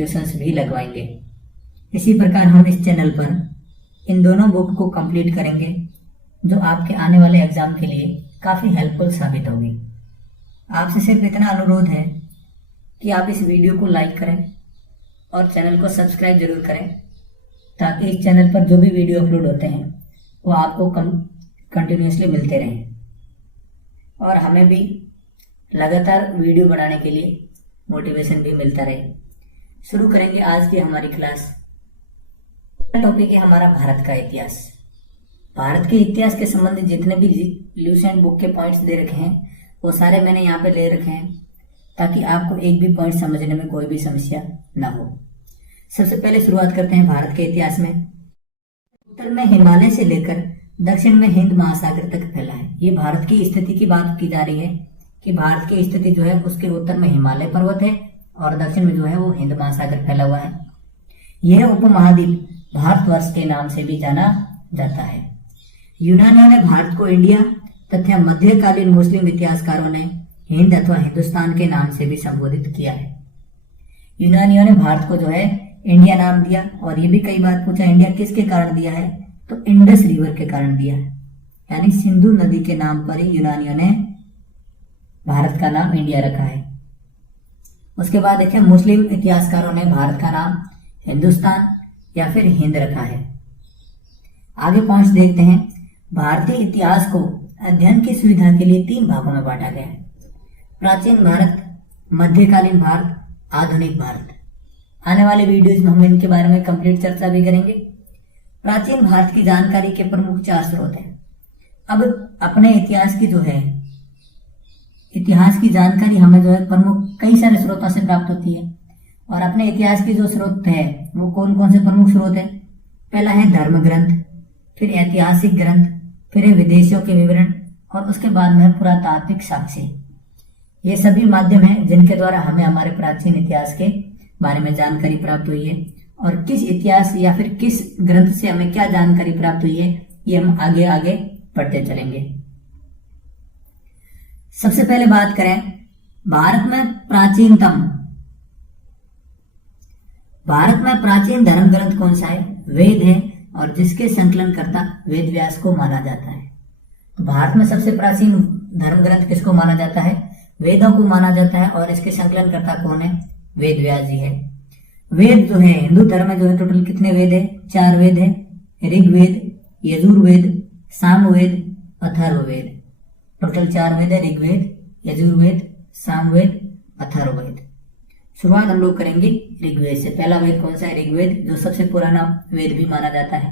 Questions भी लगवाएंगे। इसी प्रकार हम इस चैनल पर इन दोनों बुक को कंप्लीट करेंगे, जो आपके आने वाले एग्जाम के लिए काफ़ी हेल्पफुल साबित होगी। आपसे सिर्फ इतना अनुरोध है कि आप इस वीडियो को लाइक करें और चैनल को सब्सक्राइब जरूर करें, ताकि इस चैनल पर जो भी वीडियो अपलोड होते हैं वो आपको कंटिन्यूसली मिलते रहें और हमें भी लगातार वीडियो बनाने के लिए मोटिवेशन भी मिलता रहे। शुरू करेंगे आज की हमारी क्लास। टॉपिक है हमारा भारत का इतिहास। भारत के इतिहास के संबंधित जितने भी ल्यूसेंट बुक के पॉइंट्स दे रखे हैं वो सारे मैंने यहाँ पे ले रखे हैं, ताकि आपको एक भी पॉइंट समझने में कोई भी समस्या ना हो। सबसे पहले शुरुआत करते हैं भारत के इतिहास में। उत्तर में हिमालय से लेकर दक्षिण में हिंद महासागर तक फैला है। ये भारत की स्थिति की बात की जा रही है कि भारत की स्थिति जो है उसके उत्तर में हिमालय पर्वत है और दक्षिण में जो है वो हिंद महासागर फैला हुआ है। यह उपमहाद्वीप भारतवर्ष के नाम से भी जाना जाता है। यूनानियों ने भारत को इंडिया तथा मध्यकालीन मुस्लिम इतिहासकारों ने हिंद अथवा हिंदुस्तान के नाम से भी संबोधित किया है। यूनानियों ने भारत को जो है इंडिया नाम दिया, और ये भी कई बार पूछा इंडिया किसके कारण दिया है, तो इंडस रिवर के कारण दिया है, यानी सिंधु नदी के नाम पर ही यूनानियों ने भारत का नाम इंडिया रखा है। उसके बाद देखिए मुस्लिम इतिहासकारों ने भारत का नाम हिंदुस्तान या फिर हिंद रखा है। आगे पॉइंट्स देखते हैं। भारतीय इतिहास को अध्ययन की सुविधा के लिए 3 भागों में बांटा गया है: प्राचीन भारत, मध्यकालीन भारत, आधुनिक भारत। आने वाले वीडियोज में हम इनके बारे में कंप्लीट चर्चा भी करेंगे। प्राचीन भारत की जानकारी के प्रमुख 4 स्रोत हैं। अब अपने इतिहास की जो है इतिहास की जानकारी हमें जो है प्रमुख कई सारे स्रोतों से प्राप्त होती है, और अपने इतिहास के जो स्रोत है वो कौन कौन से प्रमुख स्रोत है। पहला है धर्म ग्रंथ, फिर ऐतिहासिक ग्रंथ, फिर है विदेशियों के विवरण, और उसके बाद में पुरातात्विक साक्ष्य। ये सभी माध्यम हैं जिनके द्वारा हमें हमारे प्राचीन इतिहास के बारे में जानकारी प्राप्त हुई है, और किस इतिहास या फिर किस ग्रंथ से हमें क्या जानकारी प्राप्त हुई है ये हम आगे आगे पढ़ते चलेंगे। सबसे पहले बात करें भारत में प्राचीन धर्म ग्रंथ कौन सा है, वेद है, और जिसके संकलनकर्ता वेद व्यास को माना जाता है। तो भारत में सबसे प्राचीन धर्म ग्रंथ किसको माना जाता है, वेदों को माना जाता है, और इसके संकलनकर्ता कौन है, वेद व्यास जी है। वेद जो है हिंदू धर्म में जो है टोटल कितने वेद है, 4 वेद है: ऋग्वेद, यजुर्वेद, सामवेद, अथर्ववेद। टोटल 4 वेद है: ऋग्वेद, यजुर्वेद, सामवेद, अथर्ववेद। शुरुआत हम लोग करेंगे ऋग्वेद से। पहला वेद कौन सा है, ऋग्वेद, जो सबसे पुराना वेद भी माना जाता है।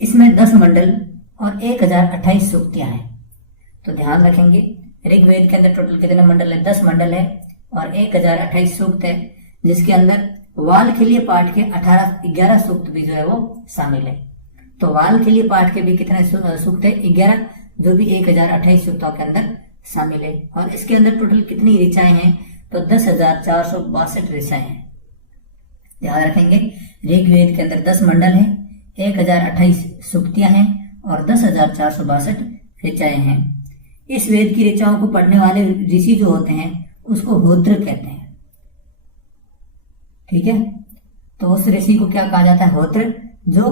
इसमें 10 मंडल और 1028 सूक्तियां हैं। तो ध्यान रखेंगे ऋग्वेद के अंदर टोटल कितने मंडल है, 10 मंडल है और 1028 सूक्त है, जिसके अंदर वाल्खिल्य पाठ के 11 सूक्त भी जो है वो शामिल है। तो वाल्खिल्य पाठ के भी कितने सूक्त है, 11, जो भी 1028 सूक्तों के अंदर शामिल है। और इसके अंदर टोटल कितनी ऋचाएं हैं, तो 10,462 ऋचाएं हैं। ध्यान रखेंगे ऋग्वेद के अंदर 10 मंडल है, 1028 सूक्तियां हैं और 10,462 ऋचाएं हैं। इस वेद की ऋचाओं को पढ़ने वाले ऋषि जो होते हैं उसको होत्र कहते हैं। ठीक है, तो उस ऋषि को क्या कहा जाता है, होत्र, जो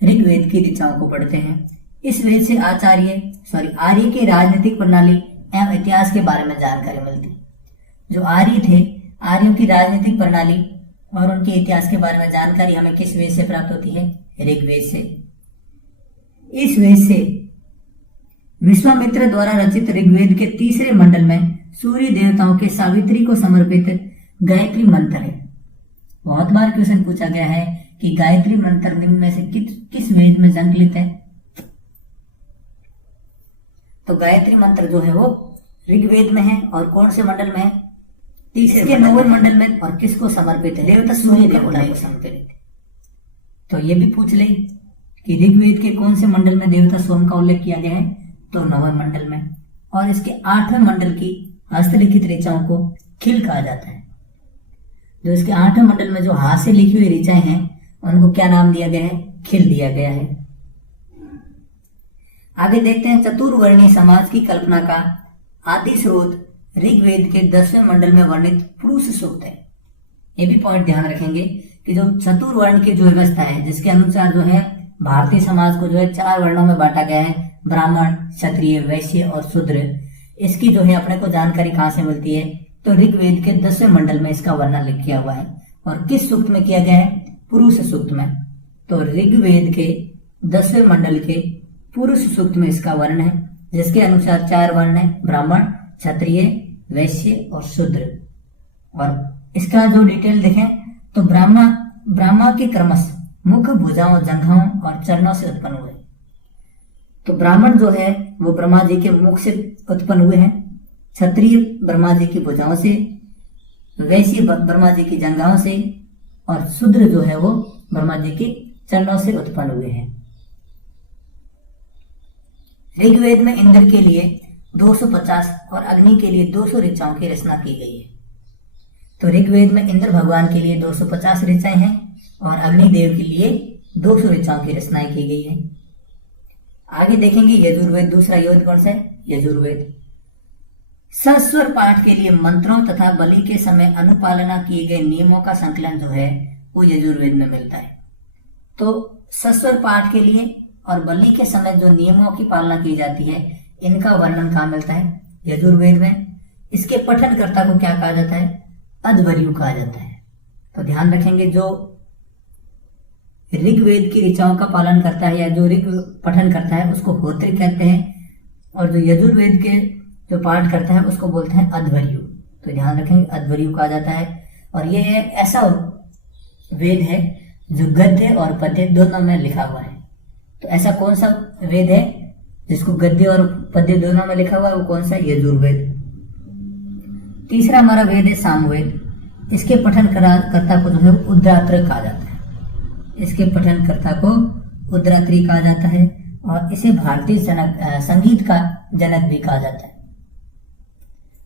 ऋग्वेद की ऋचाओं को पढ़ते हैं। इस वेद से आर्य की राजनीतिक प्रणाली एवं इतिहास के बारे में जानकारी मिलती। जो आर्य थे, आर्यों की राजनीतिक प्रणाली और उनके इतिहास के बारे में जानकारी हमें किस वेद से प्राप्त होती है, ऋग्वेद से। इस वेद से विश्वामित्र द्वारा रचित ऋग्वेद के 3रे मंडल में सूर्य देवताओं के सावित्री को समर्पित गायत्री मंत्र है। बहुत बार क्वेश्चन पूछा गया है कि गायत्री मंत्र निम्न में से किस वेद में संकलित है। तो गायत्री मंत्र जो है वो ऋग्वेद में है, और कौन से मंडल में है, 3 नौवें मंडल में, और किसको समर्पित है, देवता सूर्य देवता को समर्पित। तो ये भी पूछ ले कि ऋग्वेद के कौन से मंडल में देवता सोम का उल्लेख किया गया है, तो 9वें मंडल में। और इसके 8वें मंडल की हस्तलिखित ऋचाओं को खिल कहा जाता है। जो इसके 8वें मंडल में जो हाथ से लिखी हुई ऋचाएं हैं उनको क्या नाम दिया गया है, खिल दिया गया है। आगे देखते हैं चतुर्वर्णीय समाज की कल्पना का आदि स्रोत ऋग्वेद के 10वें मंडल में वर्णित पुरुष सूक्त है। ये भी पॉइंट ध्यान रखेंगे कि जो चतुर्वर्ण की जो व्यवस्था है, जिसके अनुसार जो है भारतीय समाज को जो है 4 वर्णों में बांटा गया है, ब्राह्मण, क्षत्रिय, वैश्य और शूद्र। इसकी जो है अपने को जानकारी कहाँ से मिलती है? तो ऋग्वेद के 10वें मंडल में इसका वर्णन लिख किया हुआ है। और किस सूक्त में किया गया है? पुरुष सूक्त में। तो ऋग्वेद के 10वें मंडल के पुरुष सूक्त में इसका वर्णन है, जिसके अनुसार 4 वर्ण है, ब्राह्मण, क्षत्रिय, वैश्य और शूद्र। और इसका जो डिटेल देखें तो ब्राह्मण के क्रमश मुख, भुजाओं, जंघाओं और चरणों से उत्पन्न हुए। तो ब्राह्मण जो है वो ब्रह्मा जी के मुख से उत्पन्न हुए हैं, क्षत्रिय ब्रह्मा जी की भुजाओं से, वैश्य ब्रह्मा जी की जंघाओं से और शूद्र जो है वो ब्रह्मा जी की चरणों से उत्पन्न हुए हैं। ऋग्वेद में इंद्र के लिए 250 और अग्नि के लिए 200 ऋचाओं की रचना की गई है। तो ऋग्वेद में इंद्र भगवान के लिए 250 ऋचाएं हैं और अग्निदेव के लिए 200 ऋचाओं की रचनाएं की गई है। आगे देखेंगे यजुर्वेद, दूसरा योग कौन सा है? यजुर्वेद। सस्वर पाठ के लिए मंत्रों तथा बलि के समय अनुपालना किए गए नियमों का संकलन जो है वो यजुर्वेद में मिलता है। तो सस्वर पाठ के लिए और बलि के समय जो नियमों की पालना की जाती है, इनका वर्णन कहाँ मिलता है? यजुर्वेद में। इसके पठनकर्ता को क्या कहा जाता है? अध्वर्यु कहा जाता है। तो ध्यान रखेंगे, जो ऋग्वेद की ऋचाओं का पालन करता है या जो ऋग पठन करता है उसको होत्री कहते हैं, और जो यजुर्वेद के जो पाठ करता है उसको बोलते हैं अध्वर्यु। तो ध्यान रखेंगे, अध्वर्यु कहा जाता है। और ये ऐसा वेद है जो गद्य और पद्य दोनों में लिखा हुआ है। तो ऐसा कौन सा वेद है जिसको गद्य और पद्य दोनों में लिखा हुआ है? वो कौन सा? यजुर्वेद। तीसरा हमारा वेद है सामवेद। इसके पठन कर्ता को जो है उद्रात्र कहा जाता है। इसके पठनकर्ता को उद्रात्री कहा जाता है और इसे भारतीय संगीत का जनक भी कहा जाता है।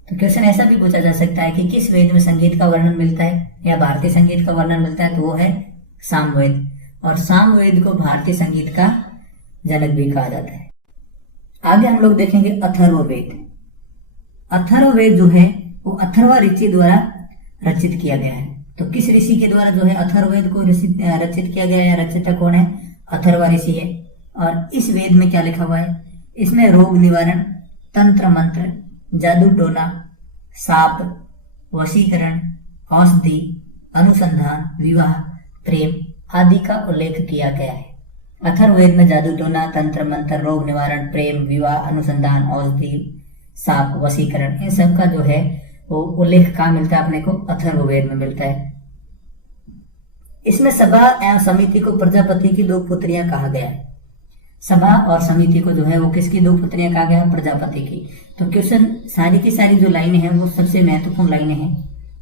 तो क्वेश्चन ऐसा भी पूछा जा सकता है कि किस वेद में संगीत का वर्णन मिलता है या भारतीय संगीत का वर्णन मिलता है? तो वो है सामवेद। और सामवेद को भारतीय संगीत का जनक भी कहा जाता है। आगे हम लोग देखेंगे अथर्ववेद। अथर्ववेद जो है वो अथर्वा ऋषि द्वारा रचित किया गया है। तो किस ऋषि के द्वारा जो है अथर्ववेद को रचित किया गया है? रचयिता कौन है? अथर्वा ऋषि है। और इस वेद में क्या लिखा हुआ है? इसमें रोग निवारण, तंत्र मंत्र, जादू टोना, साप, वशीकरण, औषधि, अनुसंधान, विवाह, प्रेम आदि का उल्लेख किया गया है। अथर्ववेद में जादू टोना, तंत्र मंत्र, रोग निवारण, प्रेम, विवाह, अनुसंधान, औषधि, साप, वशीकरण, इन सब का जो है वो उल्लेख कहाँ मिलता है? अपने को अथर्ववेद में मिलता है। इसमें सभा एवं समिति को प्रजापति की 2 पुत्रियां कहा गया है। सभा और समिति को जो है वो किसकी 2 पुत्रियां कहा गया है? प्रजापति की। तो क्वेश्चन सारी की सारी जो लाइनें हैं वो सबसे महत्वपूर्ण लाइनें हैं,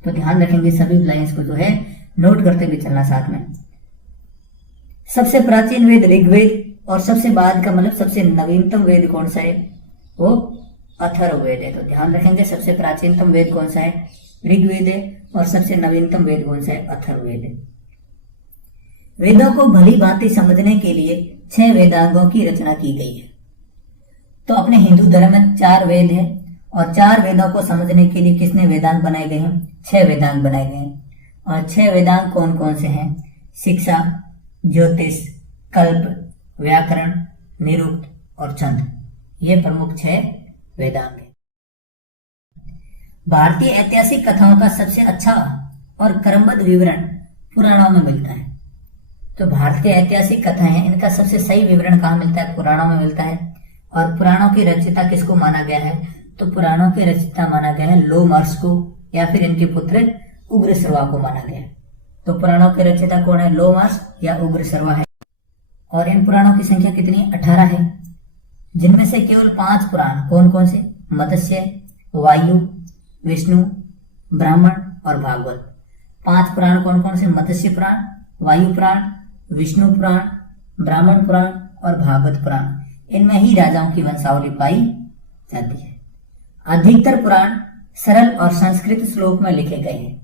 तो ध्यान रखेंगे सभी लाइन्स को जो है नोट करते हुए चलना साथ में। सबसे प्राचीन वेद ऋग्वेद और सबसे बाद का मतलब सबसे नवीनतम वेद कौन सा है? वो अथर्ववेद है। तो ध्यान रखेंगे सबसे प्राचीनतम वेद कौन सा है? ऋग्वेद है। और सबसे नवीनतम वेद कौन सा है? अथर्ववेद है। वेदों को भली भांति समझने के लिए 6 वेदांगों की रचना की गई है। तो अपने हिंदू धर्म में 4 वेद है और 4 वेदों को समझने के लिए किसने वेदांग बनाए गए हैं? 6 वेदांग बनाए गए हैं। और 6 वेदांग कौन कौन से हैं? शिक्षा, ज्योतिष, कल्प, व्याकरण, निरुक्त और छंद। ये प्रमुख 6 वेदांग है। भारतीय ऐतिहासिक कथाओं का सबसे अच्छा और क्रमबद्ध विवरण पुराणों में मिलता है। तो भारत के ऐतिहासिक कथाएं हैं, इनका सबसे सही विवरण कहाँ मिलता है? पुराणों में मिलता है। और पुराणों की रचयिता किसको माना गया है? तो पुराणों के रचयिता माना गया है लोमहर्ष को या फिर इनके पुत्र उग्रश्रवा को माना गया है। तो पुराणों के रचयिता कौन है? लोमहर्ष या उग्रश्रवा है। और इन पुराणों की संख्या कितनी? 18 है, जिनमें से केवल 5 पुराण कौन कौन से? मत्स्य, वायु, विष्णु, ब्राह्मण और भागवत। 5 पुराण कौन कौन से? मत्स्य पुराण, वायु पुराण, विष्णु पुराण, ब्राह्मण पुराण और भागवत पुराण। इनमें ही राजाओं की वंशावली पाई जाती है। अधिकतर पुराण सरल और संस्कृत श्लोक में लिखे गए हैं।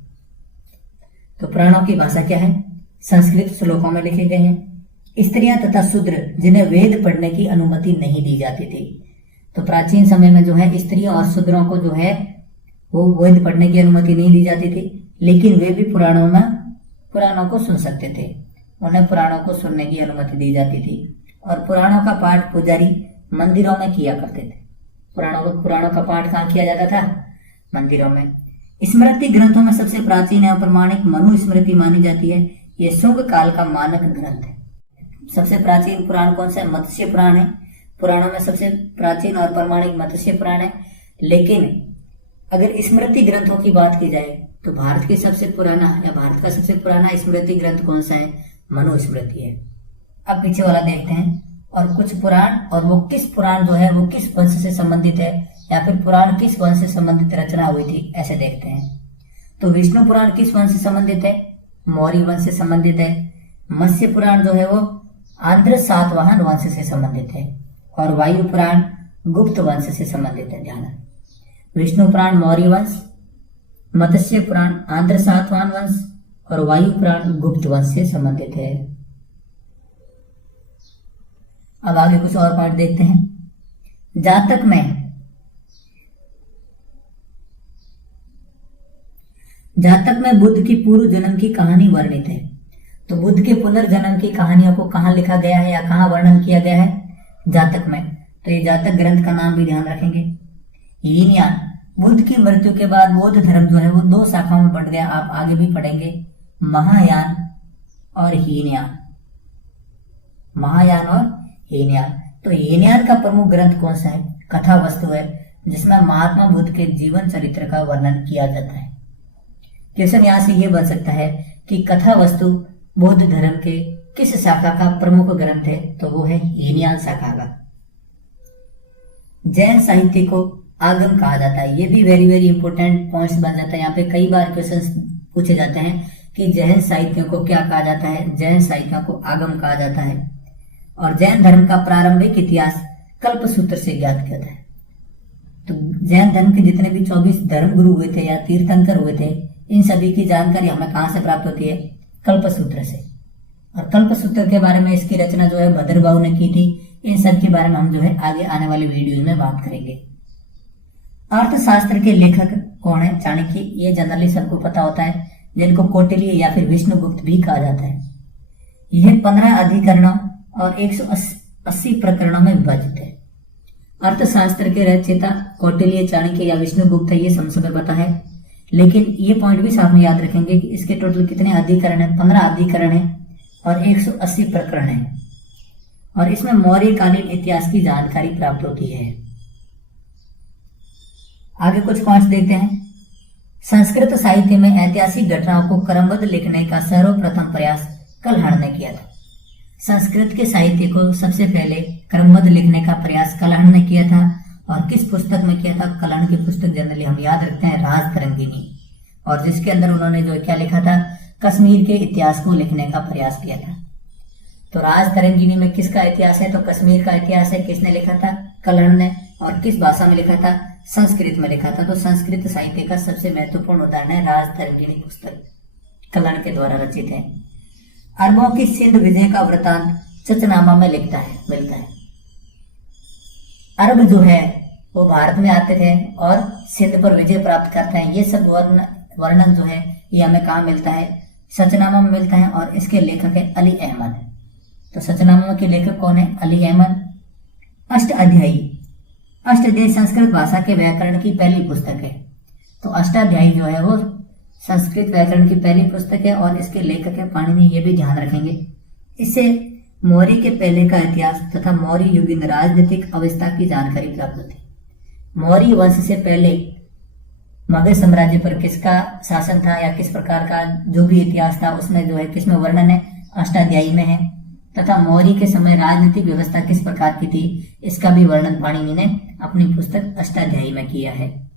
तो पुराणों की भाषा क्या है? संस्कृत श्लोकों में लिखे गए हैं। स्त्रियां तथा शूद्र जिन्हें वेद पढ़ने की अनुमति नहीं दी जाती थी। तो प्राचीन समय में जो है स्त्रियों और शूद्रों को जो है वो वेद पढ़ने की अनुमति नहीं दी जाती थी, लेकिन वे भी पुराणों को सुन सकते थे। उन्हें पुराणों को सुनने की अनुमति दी जाती थी और पुराणों का पाठ पुजारी मंदिरों में किया करते थे। पुराणों का पाठ कहाँ किया जाता था? मंदिरों में। स्मृति ग्रंथों में सबसे प्राचीन एवं प्रमाणिक मनुस्मृति मानी जाती है। यह शुंग काल का मानक ग्रंथ है। सबसे प्राचीन पुराण कौन सा है? मत्स्य पुराण है। पुराणों में सबसे प्राचीन और प्रमाणिक मत्स्य पुराण है। लेकिन अगर स्मृति ग्रंथों की बात की जाए तो भारत का सबसे पुराना स्मृति ग्रंथ कौन सा है? मनुस्मृति है। अब पीछे वाला देखते हैं और कुछ पुराण, और वो किस पुराण जो है वो किस वंश से संबंधित है, या फिर पुराण किस वंश से संबंधित रचना हुई थी, ऐसे देखते हैं। तो विष्णु पुराण किस वंश से संबंधित है? मौर्य वंश से संबंधित है। मत्स्य पुराण जो है वो आंध्र सातवाहन वंश से संबंधित है और वायु पुराण गुप्त वंश से संबंधित है। ध्यान, विष्णु पुराण मौर्य वंश, मत्स्य पुराण आंध्र सातवाहन वंश और वायु पुराण गुप्त वंश से संबंधित है। अब आगे कुछ और पाठ देखते हैं। जातक में बुद्ध की पूर्व जन्म की कहानी वर्णित है। तो बुद्ध के पुनर्जन्म की कहानियों को कहाँ लिखा गया है या कहाँ वर्णन किया गया है? जातक में। तो ये जातक ग्रंथ का नाम भी ध्यान रखेंगे। यीनयान, बुद्ध की मृत्यु के बाद बौद्ध धर्म जो है वो दो शाखाओं में बंट गया। आप आगे भी पढ़ेंगे, महायान और हीनयान। महायान और हीनयान। तो हीनयान का प्रमुख ग्रंथ कौन सा है? कथा वस्तु है, जिसमें महात्मा बुद्ध के जीवन चरित्र का वर्णन किया जाता है। क्वेश्चन यहाँ से ये बन सकता है कि कथा वस्तु बौद्ध धर्म के किस शाखा का प्रमुख ग्रंथ है? तो वो है हीनयान शाखा का। जैन साहित्य को आगम कहा जाता है। ये भी वेरी इंपोर्टेंट पॉइंट्स बन जाता है। यहाँ पे कई बार क्वेश्चन पूछे जाते हैं कि जैन साहित्यों को क्या कहा जाता है? जैन साहित्यों को आगम कहा जाता है। और जैन धर्म का प्रारंभिक इतिहास कल्पसूत्र से ज्ञात किया है। तो जैन धर्म के जितने भी 24 धर्म गुरु हुए थे या तीर्थंकर हुए थे, इन सभी की जानकारी हमें कहाँ से प्राप्त होती है? कल्पसूत्र से। और कल्पसूत्र के बारे में इसकी रचना जो है भद्रबाहु ने की थी। इन सब के बारे में हम जो है आगे आने वाली वीडियो में बात करेंगे। अर्थशास्त्र के लेखक कौन है? चाणक्य। ये जनरली सबको पता होता है, जिनको कौटिल्य या फिर विष्णुगुप्त भी कहा जाता है। यह 15 अधिकरणों और 180 प्रकरणों में विभाजित है। अर्थशास्त्र के रचयिता कौटिल्य, चाणक्य या विष्णुगुप्त है, ये समय पता है। लेकिन ये पॉइंट भी साथ में याद रखेंगे कि इसके टोटल कितने अधिकरण है? 15 अधिकरण है और 180 प्रकरण है। और इसमें मौर्यकालीन इतिहास की जानकारी प्राप्त होती है। आगे कुछ पॉइंट्स देखते हैं। संस्कृत साहित्य में ऐतिहासिक घटनाओं को क्रमबद्ध लिखने का सर्वप्रथम प्रयास कलहड़ ने किया था। संस्कृत के साहित्य को सबसे पहले क्रमबद्ध लिखने का प्रयास कलहड़ ने किया था। और किस पुस्तक में किया था? कलहड़ की पुस्तक जनरली हम याद रखते हैं राजतरंगिणी, और जिसके अंदर उन्होंने जो क्या लिखा था? कश्मीर के इतिहास को लिखने का प्रयास किया था। तो राजतरंगिणी में किसका इतिहास है? तो कश्मीर का इतिहास है। किसने लिखा था? कलहड़ ने। और किस भाषा में लिखा था? संस्कृत में लिखा था। तो संस्कृत साहित्य का सबसे महत्वपूर्ण उदाहरण है राजतरंगिणी पुस्तक, कलहड़ के द्वारा रचित है। अरबों की सिंध विजय का वृतांत चचनामा में मिलता है। अरब जो है वो भारत में आते थे और सिंध पर विजय प्राप्त करते हैं। ये सब वर्णन जो है ये हमें कहाँ मिलता है? सचनामा में मिलता है। और इसके लेखक है अली अहमद। तो सचनामा के लेखक कौन है? अली अहमद। अष्टाध्यायी संस्कृत भाषा के व्याकरण की पहली पुस्तक है। तो अष्टाध्यायी जो है वो संस्कृत व्याकरण की पहली पुस्तक है और इसके लेखक है पाणिनि। ये भी ध्यान रखेंगे। इससे मौर्य के पहले का इतिहास तथा मौर्य युगीन राजनीतिक अवस्था की जानकारी प्राप्त होती है। मौर्य वंश से पहले मगध साम्राज्य पर किसका शासन था या किस प्रकार का जो भी इतिहास था उसमें जो है किसमें वर्णन है? अष्टाध्यायी में है। तथा मौर्य के समय राजनीतिक व्यवस्था किस प्रकार की थी, इसका भी वर्णन पाणिनि ने अपनी पुस्तक अष्टाध्यायी में किया है।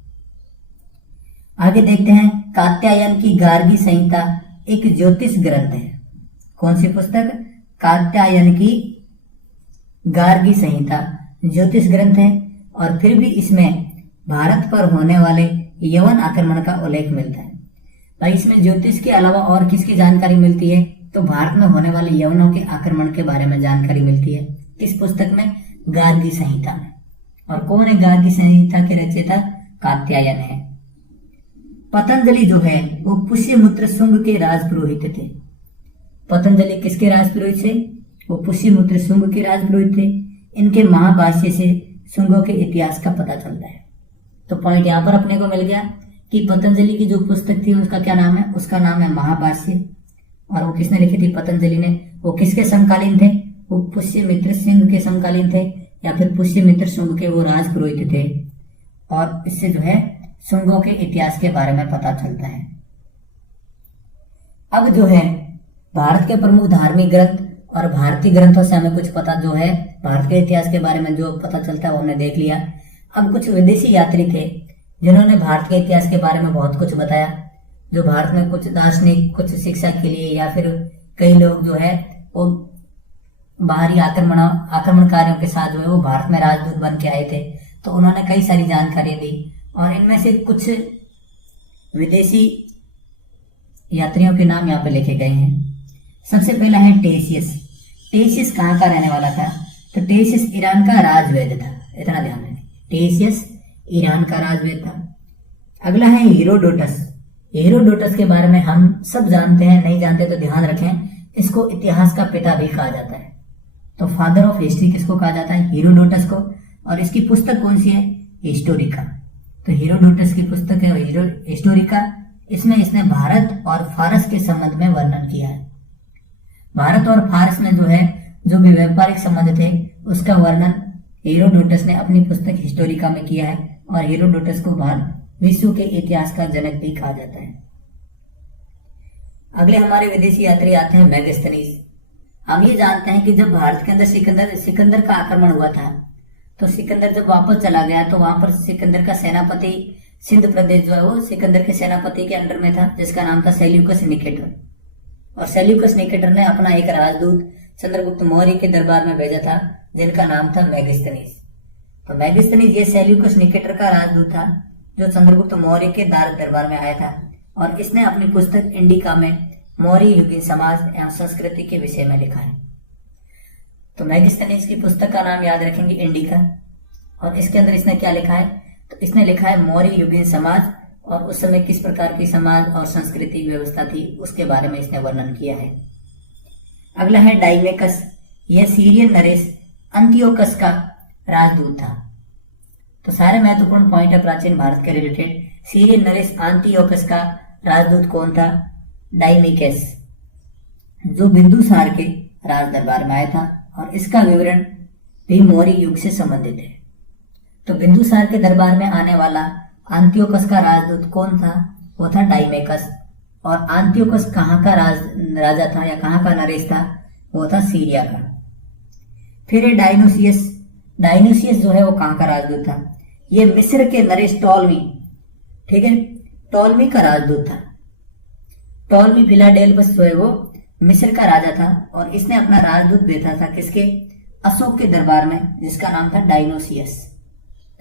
आगे देखते हैं। कात्यायन की गार्गी संहिता एक ज्योतिष ग्रंथ है। कौन सी पुस्तक? कात्यायन की गार्गी संहिता ज्योतिष ग्रंथ है। और फिर भी इसमें भारत पर होने वाले यवन आक्रमण का उल्लेख मिलता है। भाई इसमें ज्योतिष के अलावा और किसकी जानकारी मिलती है? तो भारत में होने वाले यवनों के आक्रमण के बारे में जानकारी मिलती है। किस पुस्तक में? गार्गी संहिता में। और कौन है गार्गी संहिता के रचयिता? कात्यायन है। पतंजलि जो है वो पुष्यमित्र शुंग के राजपुरोहित थे। पतंजलि किसके राजपुरोहित थे? वो पुष्यमित्र शुंग के राजपुरोहित थे। इनके महाभाष्य से शुंगों के इतिहास का पता चलता है। तो पॉइंट यहाँ पर अपने को मिल गया कि पतंजलि की जो पुस्तक थी उसका क्या नाम है? उसका नाम है महाभाष्य। और वो किसने लिखी थी? पतंजलि ने। वो किसके समकालीन थे? वो पुष्यमित्र सिंह के समकालीन थे, या फिर पुष्यमित्र शुंग के वो राजपुरोहित थे। और इससे जो है शुंगों के इतिहास के बारे में पता चलता है। अब जो है भारत के प्रमुख धार्मिक ग्रंथ और भारतीय ग्रंथों से हमें कुछ पता जो है भारत के इतिहास के बारे में जो पता चलता है वो हमने देख लिया। अब कुछ विदेशी यात्री थे जिन्होंने भारत के इतिहास के बारे में बहुत कुछ बताया, जो भारत में कुछ दार्शनिक, कुछ शिक्षा के लिए, या फिर कई लोग जो है वो बाहरी आक्रमणकारियों के साथ जो है वो भारत में राजदूत बन के आए थे। तो उन्होंने कई सारी जानकारी दी और इनमें से कुछ विदेशी यात्रियों के नाम यहाँ पे लिखे गए हैं। सबसे पहला है टेशियस। टेशियस कहाँ का रहने वाला था? तो टेशियस ईरान का राजवैद्य था, इतना ध्यान रखें। टेशियस ईरान का राजवैद्य था। अगला है हेरोडोटस। हेरोडोटस के बारे में हम सब जानते हैं, नहीं जानते तो ध्यान रखें, इसको इतिहास का पिता भी कहा जाता है। तो फादर ऑफ हिस्ट्री किसको कहा जाता है? हेरोडोटस को। और इसकी पुस्तक कौन सी है? हिस्टोरिका। तो हेरोडोटस की पुस्तक है हिस्टोरिका। इसमें इसने भारत और फारस के संबंध में वर्णन किया है। भारत और फारस में जो है जो भी व्यापारिक संबंध थे उसका वर्णन हेरोडोटस ने अपनी पुस्तक हिस्टोरिका में किया है। और हेरोडोटस को विश्व के इतिहास का जनक भी कहा जाता है। अगले हमारे विदेशी यात्री आते हैं मेगास्थनीज। हम ये जानते हैं कि जब भारत के अंदर सिकंदर का आक्रमण हुआ था, तो सिकंदर जब वापस चला गया तो वहां पर सिकंदर का सेनापति, सिंध प्रदेश जो है वो सिकंदर के सेनापति के अंडर में था, जिसका नाम था सेल्यूकस निकेटर। और सेल्यूकस निकेटर ने अपना एक राजदूत चंद्रगुप्त मौर्य के दरबार में भेजा था, जिनका नाम था मेगास्थनीज। तो मेगास्थनीज ये सेल्यूकस निकेटर का राजदूत था जो चंद्रगुप्त मौर्य के दरबार में आया था। और इसने अपनी पुस्तक इंडिका में मौर्य युगीन समाज एवं संस्कृति के विषय में लिखा है। तो मेगास्थनीज की पुस्तक का नाम याद रखेंगे, इंडिका। और इसके अंदर इसने क्या लिखा है? तो इसने लिखा है मौर्य युगीन समाज, और उस समय किस प्रकार की समाज और संस्कृति व्यवस्था थी उसके बारे में इसने वर्णन किया है। अगला है डाइमेकस। यह सीरियन नरेश अंतियोकस का राजदूत था। तो सारे महत्वपूर्ण पॉइंट है प्राचीन भारत के रिलेटेड। सीरियन नरेश अंतियोकस का राजदूत कौन था? डाइमेकस, जो बिंदुसार के राज दरबार में आया था। और इसका विवरण भी मौर्य युग से संबंधित है। तो बिंदुसार के दरबार में आने वाला अंतियोकस का राजदूत कौन था? वो था डाइमेकस। और अंतियोकस कहाँ का राजा था या कहाँ का नरेश था? वो था सीरिया का। फिर है डायनोसियस। डायनोसियस जो है वो कहाँ का राजदूत था? ये मिस्र के नरेश टॉलमी, ठीक है, टॉलमी का राजदूत था। टॉलमी फिलाडेल्फस जो है वो मिस्र का राजा था। और इसने अपना राजदूत भेजा था किसके? अशोक के दरबार में, जिसका नाम था डायनोसियस।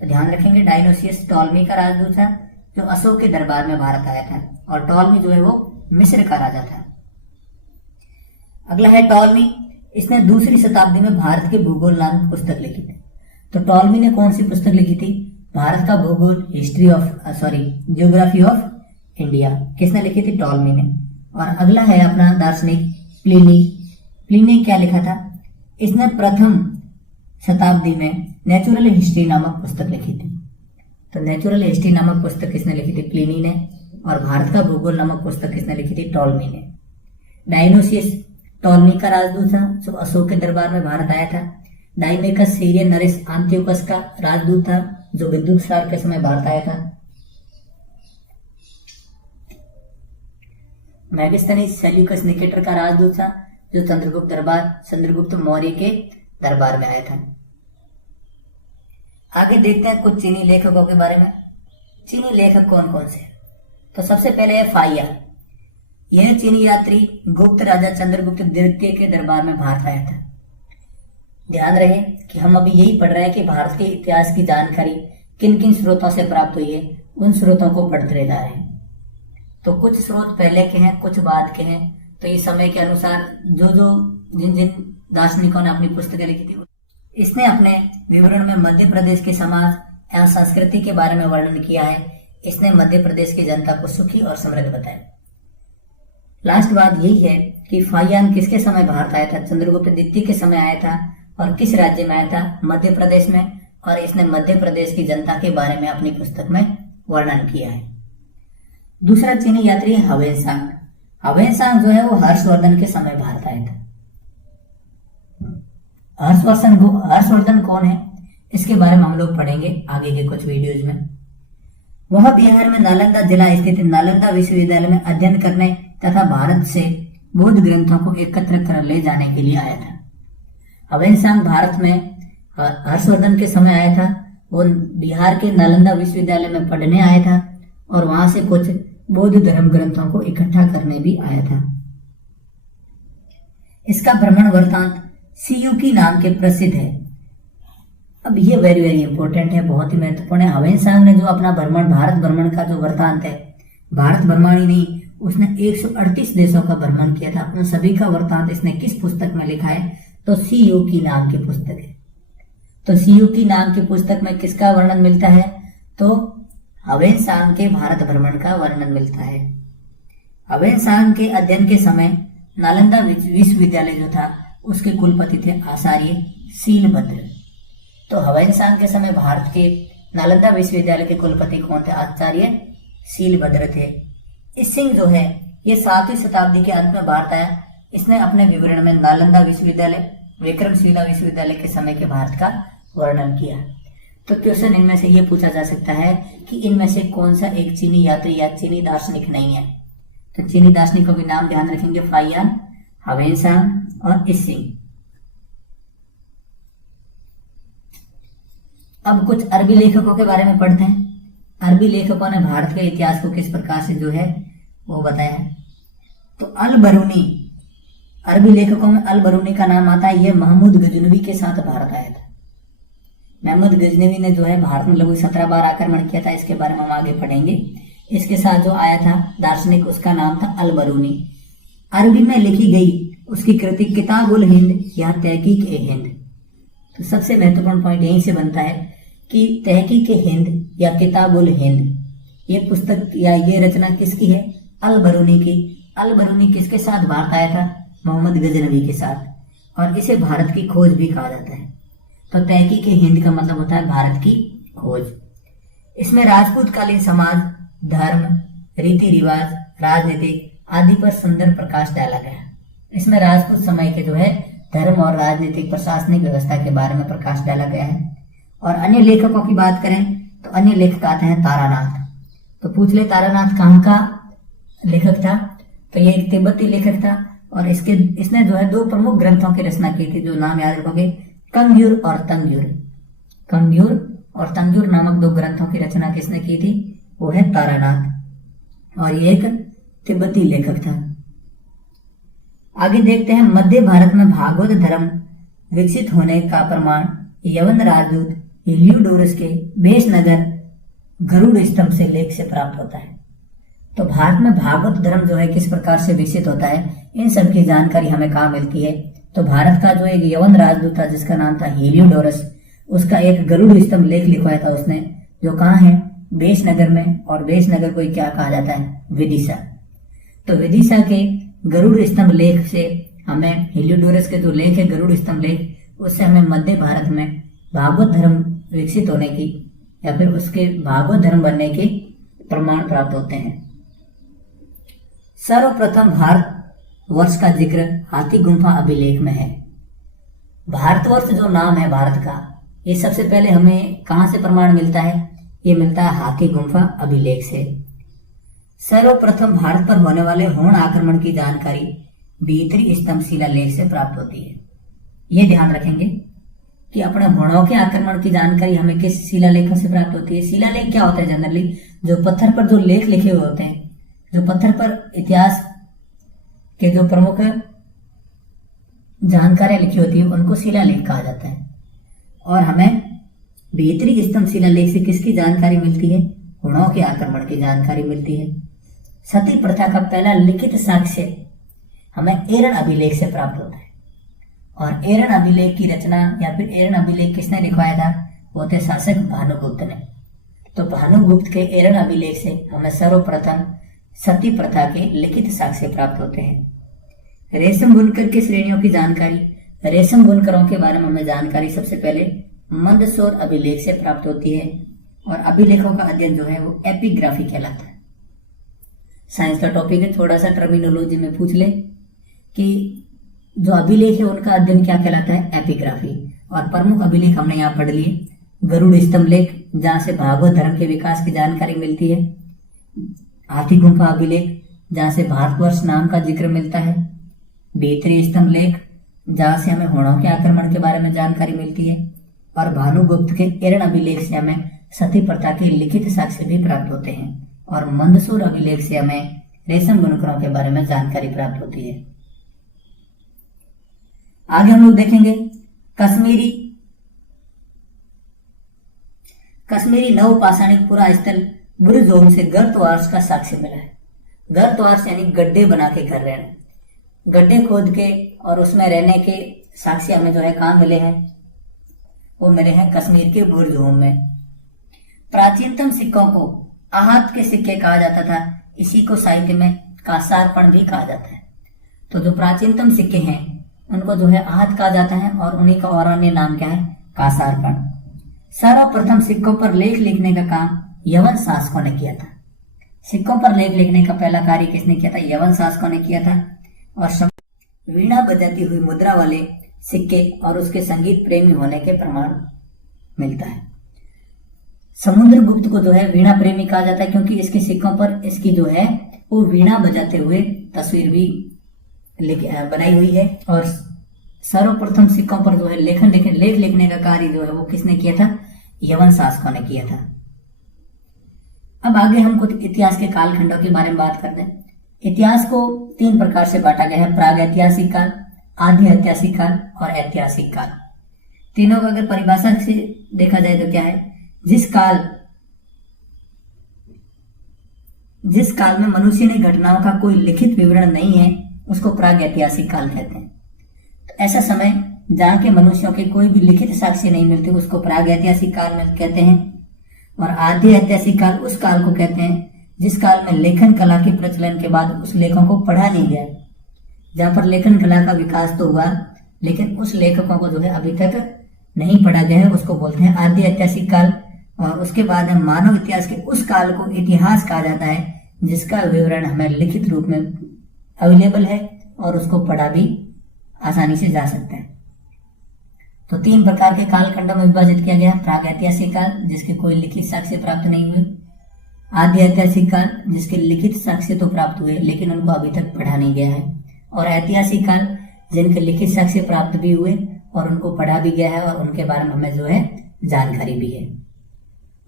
तो ध्यान रखेंगे, डायनोसियस टॉलमी का राजदूत था जो अशोक के दरबार में भारत आया था। और टॉलमी जो है वो मिस्र का राजा था। अगला है टॉलमी। इसने दूसरी शताब्दी में भारत के भूगोल नामक पुस्तक लिखी थी। तो टॉलमी ने कौन सी पुस्तक लिखी थी? भारत का भूगोल, जियोग्राफी ऑफ इंडिया। किसने लिखी थी? टॉलमी ने। और अगला है अपना दार्शनिक प्लिनी। प्लिनी क्या लिखा था? इसने प्रथम शताब्दी में नेचुरल हिस्ट्री नामक पुस्तक लिखी थी। तो नेचुरल हिस्ट्री नामक पुस्तक किसने लिखी थी? प्लिनी ने। और भारत का भूगोल नामक पुस्तक किसने लिखी थी? टॉलमी ने। डायनोसियस टॉलमी का राजदूत था जो अशोक के दरबार में भारत आया था। डाइमेकस सीरियन नरेश अंतियोकस का राजदूत था जो बिंदुसार के समय भारत आया था। मेगास्थनीज सेल्यूकस निकेटर का राजदूत था जो चंद्रगुप्त मौर्य के दरबार में आया था। आगे देखते हैं कुछ चीनी लेखकों के बारे में। चीनी लेखक कौन कौन से? तो सबसे पहले है फाहिया। यह चीनी यात्री गुप्त राजा चंद्रगुप्त द्वितीय के दरबार में भारत आया था। ध्यान रहे कि हम अभी यही पढ़ रहे हैं कि भारत के इतिहास की जानकारी किन किन स्रोतों से प्राप्त हुई है, उन स्रोतों को पढ़ते जा रहे हैं। तो कुछ स्रोत पहले के हैं, कुछ बाद के हैं। तो इस समय के अनुसार जिन जिन दार्शनिकों ने अपनी पुस्तकें लिखी थी, इसने अपने विवरण में मध्य प्रदेश के समाज एवं संस्कृति के बारे में वर्णन किया है। इसने मध्य प्रदेश की जनता को सुखी और समृद्ध बताया। लास्ट बात यही है कि फाहियान किसके समय भारत आया था? चंद्रगुप्त द्वितीय के समय आया था। और किस राज्य में आया था? मध्य प्रदेश में। और इसने मध्य प्रदेश की जनता के बारे में अपनी पुस्तक में वर्णन किया है। दूसरा चीनी यात्री है हवेनसांग। हवेनसांग जो है वो हर्षवर्धन के समय भारत आया था। हर्षवर्धन कौन है, इसके बारे में हम लोग पढ़ेंगे आगे के कुछ वीडियोज में। वह बिहार में नालंदा जिला स्थित नालंदा विश्वविद्यालय में अध्ययन करने तथा भारत से बौद्ध ग्रंथों को एकत्र कर ले जाने के लिए आया था। हवेनसांग भारत में हर्षवर्धन के समय आया था। वो बिहार के नालंदा विश्वविद्यालय में पढ़ने आया था और वहां से कुछ बौद्ध धर्म ग्रंथों को इकट्ठा करने भी आया था। इसका भ्रमण वृत्तांत सियुकी नाम के प्रसिद्ध है। अब ये वेरी वेरी इंपॉर्टेंट है, बहुत ही महत्वपूर्ण है। हवेनसांग ने जो अपना भारत भ्रमण का जो वृत्तांत है, भारत भ्रमण ही नहीं, उसने 138 देशों का भ्रमण किया था। उन सभी का वृत्तांत इसने किस पुस्तक में लिखा है? तो सियुकी नाम की पुस्तक है। तो सियुकी नाम की पुस्तक में किसका वर्णन मिलता है? तो हवेनसांग के भारत भ्रमण का वर्णन मिलता है। हवेनसांग के अध्ययन के समय नालंदा विश्वविद्यालय जो था उसके कुलपति थे आचार्य शीलभद्र। तो हवेनसांग के समय भारत के नालंदा विश्वविद्यालय के कुलपति कौन थे? आचार्य शीलभद्र थे। इसिंग जो है ये 7वीं शताब्दी के अंत में भारत आया। इसने अपने विवरण में नालंदा विश्वविद्यालय, विक्रमशिला विश्वविद्यालय के समय के भारत का वर्णन किया। तो क्वेश्चन इनमें से ये पूछा जा सकता है कि इनमें से कौन सा एक चीनी यात्री या चीनी दार्शनिक नहीं है? तो चीनी दार्शनिकों के नाम ध्यान रखेंगे, फाहियान, हवेनसांग और इसिंग। अब कुछ अरबी लेखकों के बारे में पढ़ते हैं। अरबी लेखकों ने भारत के इतिहास को किस प्रकार से जो है वो बताया है। तो अल बरूनी, अरबी लेखकों में अल बरूनी का नाम आता है। यह महमूद गजनवी के साथ भारत आया था। महमूद गजनवी ने जो है भारत में लगभग 17 बार आक्रमण किया था। इसके बारे में हम आगे पढ़ेंगे। इसके साथ जो आया था दार्शनिक, उसका नाम था अल बरूनी। अरबी में लिखी गई उसकी कृति किताबुल हिंद या तहकीक ए हिंद। तो सबसे महत्वपूर्ण पॉइंट यहीं से बनता है कि तहकीक ए हिंद या किताबुल हिंद, ये पुस्तक या ये रचना किसकी है? अल बरूनी की। अल बरूनी किसके साथ भारत आया था? मोहम्मद गजनवी के साथ। और इसे भारत की खोज भी कहा जाता है। तो तहकीक ए हिंद का मतलब होता है भारत की खोज। इसमें राजपूत कालीन समाज, धर्म, रीति रिवाज, राजनीतिक आदि पर सुंदर प्रकाश डाला गया। इसमें राजपूत समय के जो है धर्म और राजनीतिक प्रशासनिक व्यवस्था के बारे में प्रकाश डाला गया है। और अन्य लेखकों की बात करें तो अन्य लेखक आते हैं तारानाथ। तो पूछ ले तारानाथ कहाँ का लेखक था? तो ये एक तिब्बती लेखक था और इसने जो है 2 प्रमुख ग्रंथों की रचना की थी, जो नाम याद रखोगे, कंग्यूर और तंग्यूर। कंग्यूर और तंग्यूर नामक 2 ग्रंथों की रचना किसने की थी? वो है तारानाथ और ये एक तिब्बती लेखक था। आगे देखते हैं मध्य भारत में भागवत धर्म विकसित होने का प्रमाण यवन राजदूत हेलियोडोरस के बेशनगर गरुड़ स्तंभ से लेख से प्राप्त होता है। तो भारत में भागवत धर्म जो है किस प्रकार से विकसित होता है, इन सब की जानकारी हमें कहाँ मिलती है? तो भारत का जो एक यवन राजदूत था जिसका नाम था हेलियोडोरस, उसका एक गरुड़ स्तंभ लेख लिखवाया था उसने, जो कहाँ है? बेशनगर में। और बेशनगर को क्या कहा जाता है? विदिशा। तो विदिशा के गरुड़ स्तंभ लेख से हमें, हेलियोडोरस के जो लेख है गरुड़ स्तंभ लेख, उससे हमें मध्य भारत में भागवत धर्म विकसित होने की या फिर उसके भागवत धर्म बनने के प्रमाण प्राप्त होते हैं। सर्वप्रथम भारत वर्ष का जिक्र हाथी गुम्फा अभिलेख में है। भारतवर्ष जो नाम है भारत का, ये सबसे पहले हमें कहां से प्रमाण मिलता है? ये मिलता है हाथी गुम्फा अभिलेख से। सर्वप्रथम भारत पर होने वाले होण आक्रमण की जानकारी भीतरी स्तंभ शिलालेख से प्राप्त होती है। ये ध्यान रखेंगे कि अपने होड़ों के आक्रमण की जानकारी हमें किस शिलालेखों से प्राप्त होती है। शिलालेख क्या होता है? जनरली जो पत्थर पर जो लेख लिखे हुए होते हैं, जो पत्थर पर इतिहास के जो प्रमुख जानकारियां लिखी होती है, उनको शिलालेख कहा जाता है। और हमें भीतरी स्तंभ शिलालेख से किसकी जानकारी मिलती है? होड़ों के आक्रमण की जानकारी मिलती है। सती प्रथा का पहला लिखित साक्ष्य हमें एरन अभिलेख से प्राप्त होता है। और एरन अभिलेख की रचना या फिर एरन अभिलेख किसने लिखवाया था? वो थे शासक भानुगुप्त ने। तो भानुगुप्त के एरन अभिलेख से हमें सर्वप्रथम सती प्रथा के लिखित साक्ष्य प्राप्त होते हैं। रेशम बुनकर की श्रेणियों की जानकारी, रेशम बुनकरों के बारे में हमें जानकारी सबसे पहले मंदसौर अभिलेख से प्राप्त होती है, और अभिलेखों का अध्ययन जो है वो एपिग्राफी कहलाता है। साइंस का टॉपिक है, थोड़ा सा टर्मिनोलॉजी में पूछ ले कि जो अभिलेख है उनका अध्ययन क्या कहलाता है, एपिग्राफी। और प्रमुख अभिलेख हमने यहाँ पढ़ लिए, गरुड़ स्तंभ लेख जहाँ से भागवत धर्म के विकास की जानकारी मिलती है, हाथी गुम्फा अभिलेख जहाँ से भारतवर्ष नाम का जिक्र मिलता है, बेतरी स्तंभ लेख जहाँ से हमें होड़ों के आक्रमण के बारे में जानकारी मिलती है, और भानुगुप्त के एरन अभिलेख से हमें सती प्रथा के लिखित साक्ष्य भी प्राप्त होते हैं, और मंदसौर अभिलेख से हमें रेशम बुनकरों के बारे में जानकारी प्राप्त होती है। आगे हम लोग देखेंगे कश्मीरी नवपाषाणिक पुरा स्थल बुरुजोम से गर्तवार्ष का साक्ष्य मिला है। गर्तवार्ष यानी गड्ढे बना के घर रहना, गड्ढे खोद के और उसमें रहने के साक्ष्य हमें जो है कहाँ मिले हैं, वो मिले हैं कश्मीर के बुरुजोम में। प्राचीनतम सिक्कों को आहत के सिक्के कहा जाता था, इसी को साहित्य में कासारपण भी कहा जाता है। तो जो प्राचीनतम सिक्के हैं उनको जो है आहत कहा जाता है, और उन्हीं का और अन्य नाम क्या है, कासारपण। सर्वप्रथम सिक्कों पर लेख लिखने का काम यवन शासकों ने किया था। सिक्कों पर लेख लिखने का पहला कार्य किसने किया था, यवन शासकों ने किया था। और वीणा बजाती हुई मुद्रा वाले सिक्के और उसके संगीत प्रेमी होने के प्रमाण मिलता है। समुद्रगुप्त को जो है वीणा प्रेमी कहा जाता है, क्योंकि इसके सिक्कों पर इसकी जो है वो वीणा बजाते हुए तस्वीर भी बनाई हुई है। और सर्वप्रथम सिक्कों पर जो है लेख लिखने का कार्य जो है वो किसने किया था, यवन शासकों ने किया था। अब आगे हम कुछ इतिहास के कालखंडों के बारे में बात करते हैं। इतिहास को 3 प्रकार से बांटा गया है, प्राग ऐतिहासिक काल, आधि ऐतिहासिक काल और ऐतिहासिक काल। तीनों का अगर परिभाषा से देखा जाए तो क्या है, जिस काल में मनुष्य ने घटनाओं का कोई लिखित विवरण नहीं है उसको प्राग ऐतिहासिक काल कहते हैं। तो ऐसा समय जहाँ के मनुष्यों के कोई भी लिखित साक्ष्य नहीं मिलते उसको प्राग ऐतिहासिक काल में कहते हैं। और आधि ऐतिहासिक काल उस काल को कहते हैं जिस काल में लेखन कला के प्रचलन के बाद उस लेखों को पढ़ा नहीं गया, जहाँ पर लेखन कला का विकास तो हुआ लेकिन उस लेखकों को जो है अभी तक नहीं पढ़ा गया है, उसको बोलते हैं आधि ऐतिहासिक काल। और उसके बाद हम मानव इतिहास के उस काल को इतिहास कहा जाता है जिसका विवरण हमें लिखित रूप में अवेलेबल है और उसको पढ़ा भी आसानी से जा सकता है। तो 3 प्रकार के कालखंडों में विभाजित किया गया, प्राग ऐतिहासिक काल जिसके कोई लिखित साक्ष्य प्राप्त नहीं हुए, आधि ऐतिहासिक काल जिसके लिखित साक्ष्य तो प्राप्त हुए लेकिन उनको अभी तक पढ़ा नहीं गया है, और ऐतिहासिक काल जिनके लिखित साक्ष्य प्राप्त भी हुए और उनको पढ़ा भी गया है और उनके बारे में हमें जो है जानकारी भी है।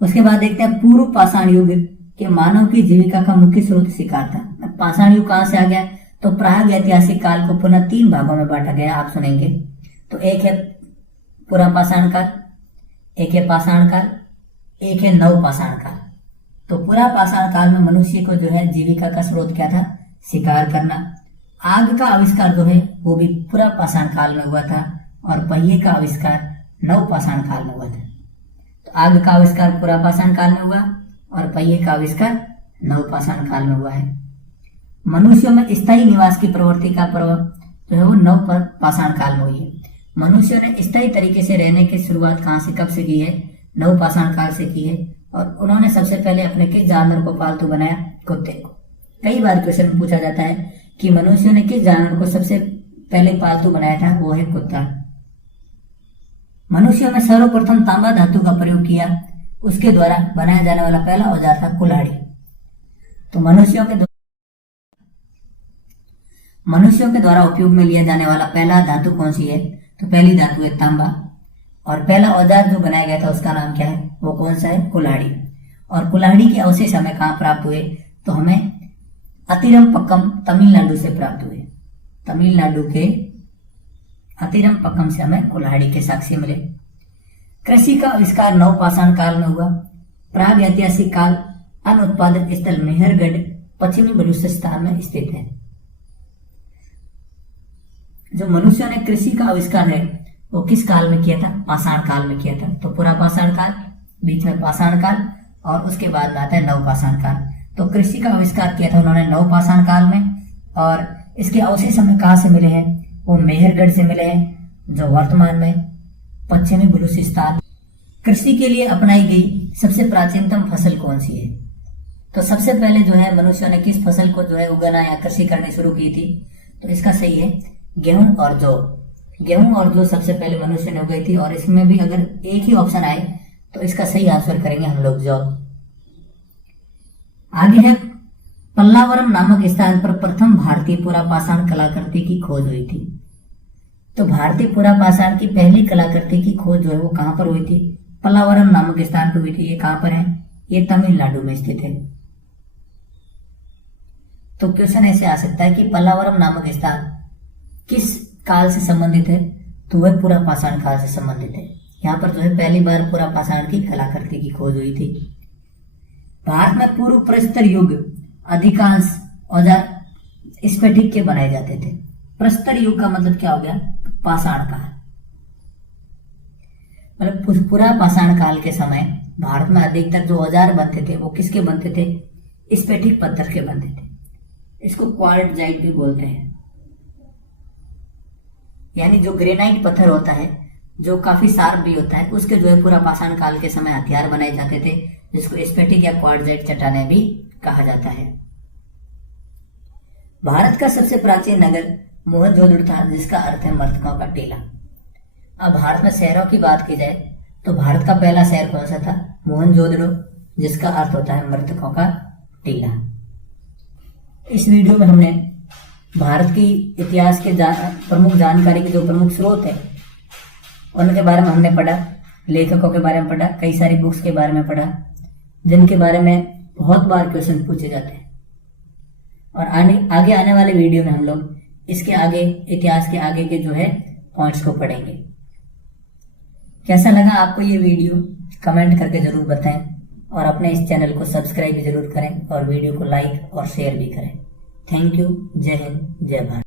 उसके बाद देखते हैं पूर्व पाषाण युग के मानव की जीविका का मुख्य स्रोत शिकार था। पाषाण युग कहाँ से आ गया, तो प्राग ऐतिहासिक काल को पुनः 3 भागों में बांटा गया, आप सुनेंगे। तो एक है पुरा पाषाण काल, एक है पाषाण काल, एक है नव पाषाण काल। तो पुरा पाषाण काल में मनुष्य को जो है जीविका का स्रोत क्या था, शिकार करना। आग का आविष्कार जो है वो भी पुरा पाषाण काल में हुआ था, और पहिए का आविष्कार नव पाषाण काल में हुआ था। तो आग का आविष्कार पुरा पाषाण काल में हुआ और पहिए का आविष्कार नव पाषाण काल में हुआ है। मनुष्यों में स्थायी निवास की प्रवृत्ति का प्रभाव जो है वो नव पाषाण काल में हुई है। मनुष्यों ने स्थायी तरीके से रहने की शुरुआत कहाँ से कब से की है, नव पाषाण काल से की है। और उन्होंने सबसे पहले अपने किस जानवर को पालतू बनाया, कुत्ते को। कई बार क्वेश्चन पूछा जाता है कि मनुष्यों ने किस जानवर को सबसे पहले पालतू बनाया था, वो है कुत्ता। मनुष्यों में सर्वप्रथम तांबा धातु का प्रयोग किया, उसके द्वारा बनाया जाने वाला पहला औजार था कुल्हाड़ी। तो मनुष्यों के द्वारा उपयोग में लिया जाने वाला पहला धातु कौन सी है, तो पहली धातु है तांबा। और पहला औजार जो बनाया गया था उसका नाम क्या है, वो कौन सा है, कुल्हाड़ी। और कुल्हाड़ी के अवशेष हमें कहाँ प्राप्त हुए, तो हमें अतिरमपक्कम तमिलनाडु से प्राप्त हुए। तमिलनाडु के अतिरमपक्कम से हमें कुल्हाड़ी के साक्ष्य मिले। कृषि का आविष्कार नव पाषाण काल में हुआ। प्राग ऐतिहासिक काल अन्न उत्पादक स्थल मेहरगढ़ पश्चिमी बलूचिस्तान में स्थित है। जो मनुष्यों ने कृषि का आविष्कार है वो किस काल में किया था, पाषाण काल में किया था। तो पूरा पाषाण काल, बीच में पाषाण काल और उसके बाद में आता है नवपाषाण काल। तो कृषि का आविष्कार किया था उन्होंने नवपाषाण काल में, और इसके अवशेष हमें कहाँ से मिले हैं, वो मेहरगढ़ से मिले हैं, जो वर्तमान में पश्चिमी बलूचिस्तान। कृषि के लिए अपनाई गई सबसे प्राचीनतम फसल कौन सी है? तो सबसे पहले जो है मनुष्यों ने किस फसल को जो है उगाना या कृषि करनी शुरू की थी? तो इसका सही है गेहूं और जौ। गेहूं और जौ सबसे पहले मनुष्य ने उगाई थी, और इसमें भी अगर एक ही ऑप्शन आए तो इसका सही आंसर करेंगे हम लोग जौ। आगे है पल्लावरम नामक स्थान पर प्रथम भारतीय पुरापाषाण कलाकृति की खोज हुई थी। तो भारतीय पुरापाषाण की पहली कलाकृति की खोज जो है वो कहां पर हुई थी? पल्लावरम नामक स्थान पर हुई थी। ये कहां पर है? ये तमिलनाडु में स्थित है। तो क्वेश्चन ऐसे आ सकता है कि पल्लावरम नामक स्थान किस काल से संबंधित है? तो वह पुरापाषाण काल से संबंधित है। यहाँ पर जो है पहली बार पुरापाषाण की कलाकृति की खोज हुई थी। भारत में पूर्व प्रस्तर युग अधिकांश औजार स्फटिक के बनाए जाते थे। प्रस्तर युग का मतलब क्या हो गया? पाषाण काल। मतलब पुरापाषाण काल के समय भारत में अधिकतर जो औजार बनते थे वो किसके बनते थे? स्फटिक पत्थर के बनते थे। इसको क्वार्टजाइट भी बोलते हैं, यानी जो ग्रेनाइट पत्थर होता है जो काफी शार्प भी होता है, उसके जो है पुरापाषाण काल के समय हथियार बनाए जाते थे, जिसको स्फटिक या क्वार्टजाइट चट्टानें भी कहा जाता है। भारत का सबसे प्राचीन नगर मोहनजोदड़ो था, जिसका अर्थ है मृतकों का टीला। अब भारत में शहरों की बात की जाए तो भारत का पहला शहर कौन सा था? मोहनजोदड़ो, जिसका अर्थ होता है मृतकों का टीला। इस वीडियो में हमने भारत की इतिहास के प्रमुख जानकारी के जो प्रमुख स्रोत है उनके बारे में हमने पढ़ा, लेखकों के बारे में पढ़ा, कई सारी बुक्स के बारे में पढ़ा जिनके बारे में बहुत बार क्वेश्चन पूछे जाते हैं। और आगे आने वाले वीडियो में हम लोग इसके आगे इतिहास के आगे के जो है पॉइंट्स को पढ़ेंगे। कैसा लगा आपको ये वीडियो? कमेंट करके जरूर बताएं, और अपने इस चैनल को सब्सक्राइब भी जरूर करें और वीडियो को लाइक और शेयर भी करें। Thank you. जय हिंद, जय भारत।